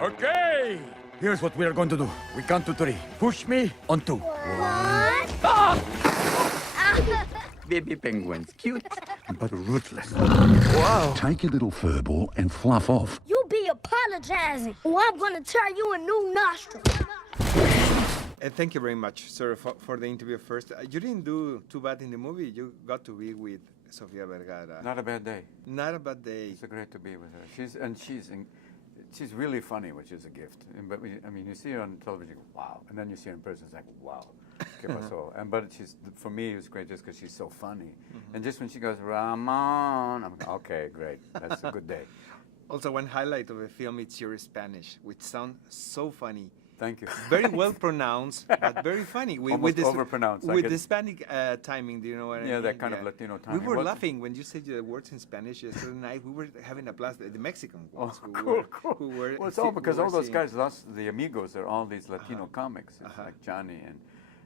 Okay. Here's what we are going to do. We count to 3. Push me on 2. What? Ah! Baby penguins, cute but ruthless. Wow. Take your little fur ball and fluff off. You be apologizing, or I'm gonna tear you a new nostril. And thank you very much, sir, for the interview first. You didn't do too bad in the movie. You got to be with Sofia Vergara. Not a bad day. Not a bad day. It's great to be with her. She's really funny, which is a gift. But you see her on television, you go, wow, and then you see her in person, it's like, wow. But for me, it was great just because she's so funny. And just when she goes, Ramon, I'm like, okay, great. That's a good day. Also, one highlight of the film is your Spanish, which sounds so funny. Thank you. Very well pronounced, but very funny. Almost overpronounced. With the Hispanic timing, do you know what I mean? Yeah, that kind of Latino timing. We were laughing when you said the words in Spanish yesterday night. We were having a blast. The Mexican ones. Well, it's all because all those guys lost the amigos. They're all these Latino comics. It's like Johnny and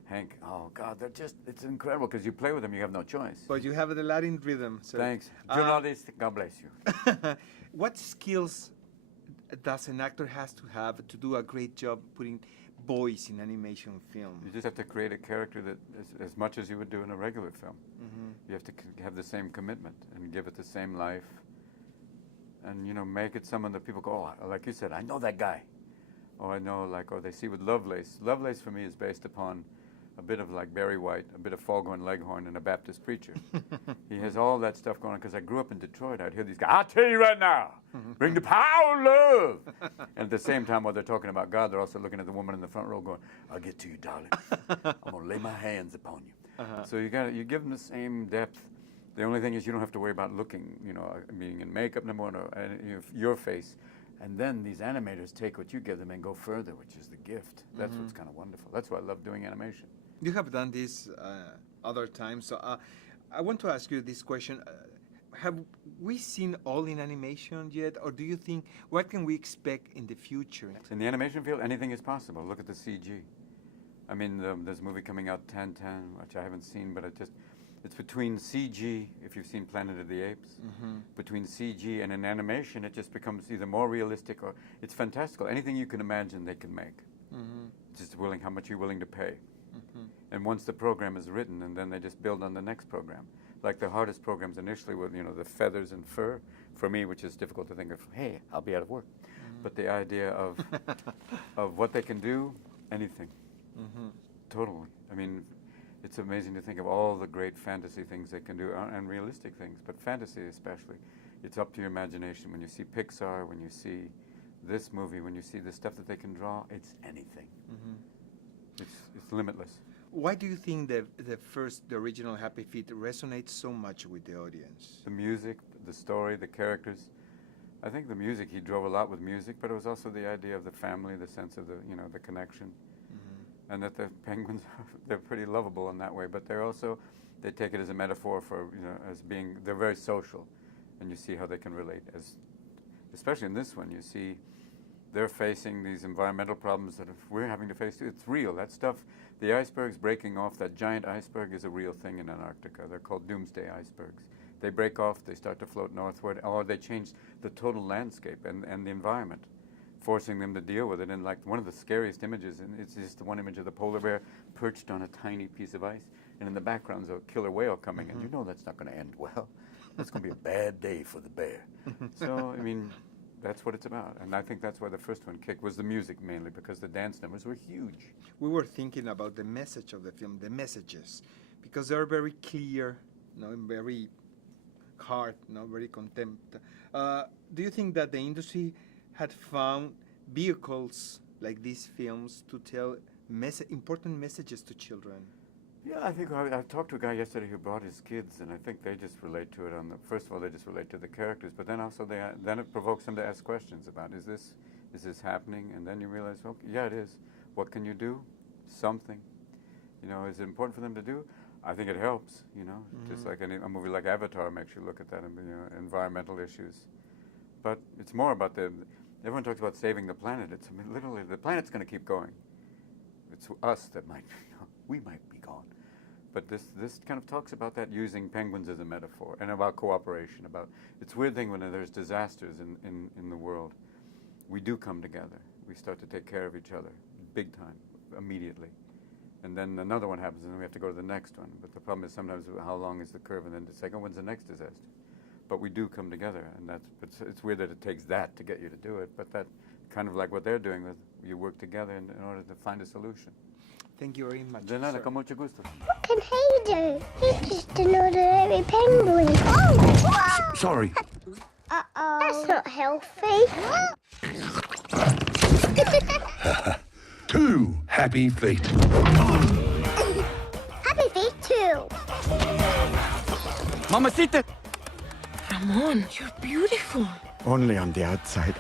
Hank. Oh, God, it's incredible because you play with them, you have no choice. But you have the Latin rhythm. So. Thanks. Journalist, God bless you. What skills does an actor has to have to do a great job putting voice in animation film? You just have to create a character that as much as you would do in a regular film. You have to have the same commitment and give it the same life, and make it someone that people go, oh, like you said, I know that guy, or I know, or they see with Lovelace. Lovelace for me is based upon a bit of like Barry White, a bit of Foghorn Leghorn, and a Baptist preacher. He has all that stuff going on because I grew up in Detroit. I'd hear these guys, I'll tell you right now, bring the power of love. And at the same time, while they're talking about God, they're also looking at the woman in the front row going, I'll get to you, darling. I'm going to lay my hands upon you. So you give them the same depth. The only thing is you don't have to worry about looking, being in makeup no more, and your face. And then these animators take what you give them and go further, which is the gift. That's what's kind of wonderful. That's why I love doing animation. You have done this other times, so I want to ask you this question. Have we seen all in animation yet, or do you think, what can we expect in the future? In the animation field, anything is possible. Look at the CG. I mean, there's a movie coming out, 1010, which I haven't seen, but it's between CG, if you've seen Planet of the Apes, between CG and an animation, it just becomes either more realistic or it's fantastical. Anything you can imagine, they can make. Just how much you're willing to pay. And once the program is written, and then they just build on the next program. Like the hardest programs initially were, the feathers and fur, for me, which is difficult to think of, hey, I'll be out of work. But the idea of what they can do, anything. Totally. I mean, it's amazing to think of all the great fantasy things they can do, and realistic things, but fantasy especially. It's up to your imagination. When you see Pixar, when you see this movie, when you see the stuff that they can draw, it's anything. It's limitless. Why do you think the original Happy Feet resonates so much with the audience? The music, the story, the characters. I think the music, he drove a lot with music, but it was also the idea of the family, the sense of the connection. And that the penguins, they're pretty lovable in that way, but they take it as a metaphor for, as being, they're very social. And you see how they can relate. Especially in this one, you see they're facing these environmental problems that we're having to face too. It's real. That stuff, the icebergs breaking off, that giant iceberg is a real thing in Antarctica. They're called doomsday icebergs. They break off, they start to float northward, or they change the total landscape and the environment, forcing them to deal with it. And like one of the scariest images, and it's just the one image of the polar bear perched on a tiny piece of ice, and in the background's a killer whale coming, and that's not going to end well. That's going to be a bad day for the bear. So, I mean, that's what it's about. And I think that's why the first one kicked, was the music mainly, because the dance numbers were huge. We were thinking about the message of the film, the messages, because they're very clear, and very hard, very contempt. Do you think that the industry had found vehicles like these films to tell important messages to children? Yeah, I think I talked to a guy yesterday who brought his kids, and I think they just relate to it first of all, they just relate to the characters, but then also then it provokes them to ask questions about, is this happening? And then you realize, okay, yeah, it is. What can you do? Something. Is it important for them to do? I think it helps, just like a movie like Avatar makes you look at that, environmental issues. But it's more about everyone talks about saving the planet. Literally, the planet's going to keep going. It's us that we might be gone. But this kind of talks about that, using penguins as a metaphor, and about cooperation. It's a weird thing when there's disasters in the world. we do come together. We start to take care of each other, big time, immediately. And then another one happens, and then we have to go to the next one. But the problem is sometimes how long is the curve, and then the second one's the next disaster. But we do come together, and it's weird that it takes that to get you to do it, but that kind of like what they're doing, with you work together in order to find a solution. Thank you very much. De nada, sir. con mucho gusto. What can he do? He's just an ordinary penguin. Oh! Sorry. Uh-oh. That's not healthy. Two happy feet. Happy feet too. Mamacita! Ramon, you're beautiful. Only on the outside.